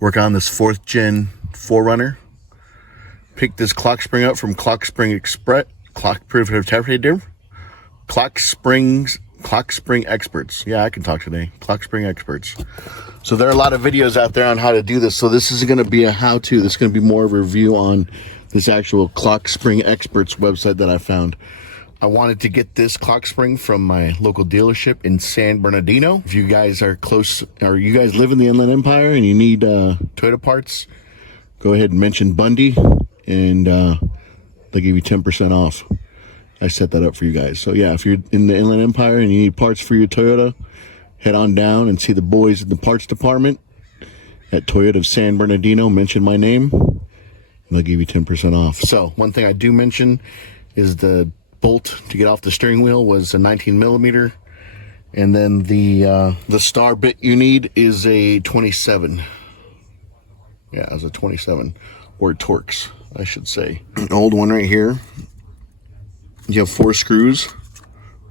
Work on this 4th gen 4Runner. Picked this clock spring up from CLOCKSPRING EXPERTS. CLOCKSPRING EXPERTS. Yeah, I can talk today. CLOCKSPRING EXPERTS. So there are a lot of videos out there on how to do this. So this is going to be a how-to. This is going to be more of a review on this actual CLOCKSPRING EXPERTS website that I found. I wanted to get this clock spring from my local dealership in San Bernardino. If you guys are close, or you guys live in the Inland Empire and you need Toyota parts, go ahead and mention Bundy, and they'll give you 10% off. I set that up for you guys. So yeah, if you're in the Inland Empire and you need parts for your Toyota, head on down and see the boys in the parts department at Toyota of San Bernardino. Mention my name, and they'll give you 10% off. So one thing I do mention is the bolt to get off the steering wheel was a 19 millimeter, and then the star bit you need is a 27. Yeah, it's a 27, or Torx, I should say. An old one right here. You have 4 screws,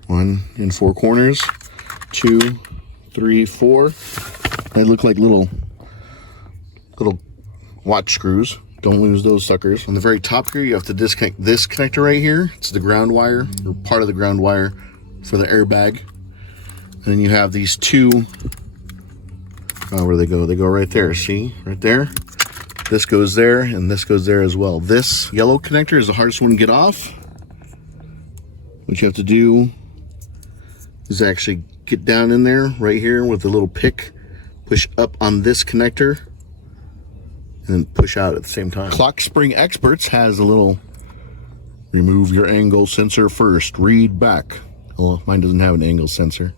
1 in 4 corners, 2, 3, 4. They look like little watch screws. Don't lose those suckers. On the very top here, you have to disconnect this connector right here. It's the ground wire, or part of the ground wire for the airbag. And then you have these 2, where do they go? They go right there, see? Right there. This goes there, and this goes there as well. This yellow connector is the hardest one to get off. What you have to do is actually get down in there, right here, with the little pick, push up on this connector, and then push out at the same time. CLOCKSPRING EXPERTS has a little remove your angle sensor first, read back. Well, mine doesn't have an angle sensor,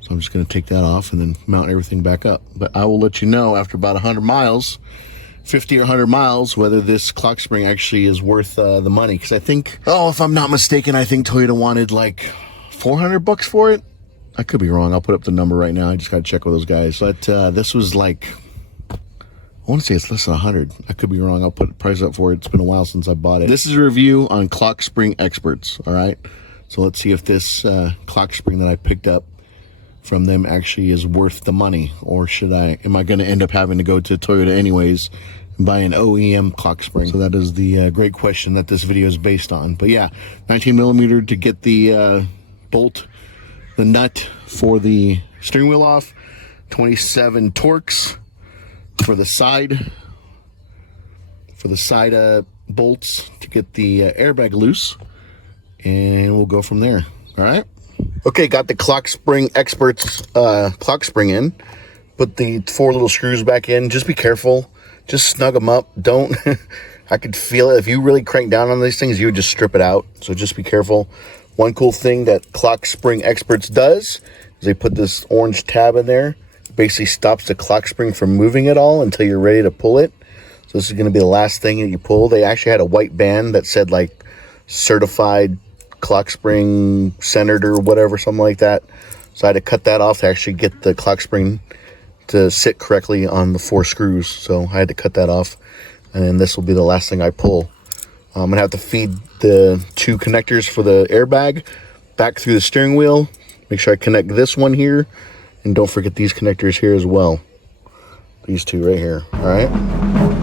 so I'm just going to take that off and then mount everything back up. But I will let you know after about 100 miles, 50 or 100 miles, whether this clock spring actually is worth the money. Because I think, if I'm not mistaken, I think Toyota wanted like $400 for it. I could be wrong. I'll put up the number right now. I just got to check with those guys. But this was like, I want to say it's less than 100. I could be wrong. I'll put the price up for it. It's been a while since I bought it. This is a review on CLOCKSPRING EXPERTS. All right. So let's see if this clock spring that I picked up from them actually is worth the money, or am I going to end up having to go to Toyota anyways and buy an OEM clock spring? So that is the great question that this video is based on. But yeah, 19 millimeter to get the bolt, the nut for the steering wheel off, 27 Torx for the side bolts to get the airbag loose, and we'll go from there. All right. Okay, got the CLOCKSPRING EXPERTS clock spring in. Put the 4 little screws back in. Just be careful. Just snug them up. Don't. I could feel it. If you really crank down on these things, you would just strip it out. So just be careful. One cool thing that CLOCKSPRING EXPERTS does is they put this orange tab in there. It basically stops the clock spring from moving at all until you're ready to pull it. So this is going to be the last thing that you pull. They actually had a white band that said like certified clock spring centered or whatever, something like that. So I had to cut that off to actually get the clock spring to sit correctly on the 4 screws. So I had to cut that off, and this will be the last thing I pull. I'm gonna have to feed the 2 connectors for the airbag back through the steering wheel. Make sure I connect this one here, and don't forget these connectors here as well. These 2 right here. All right.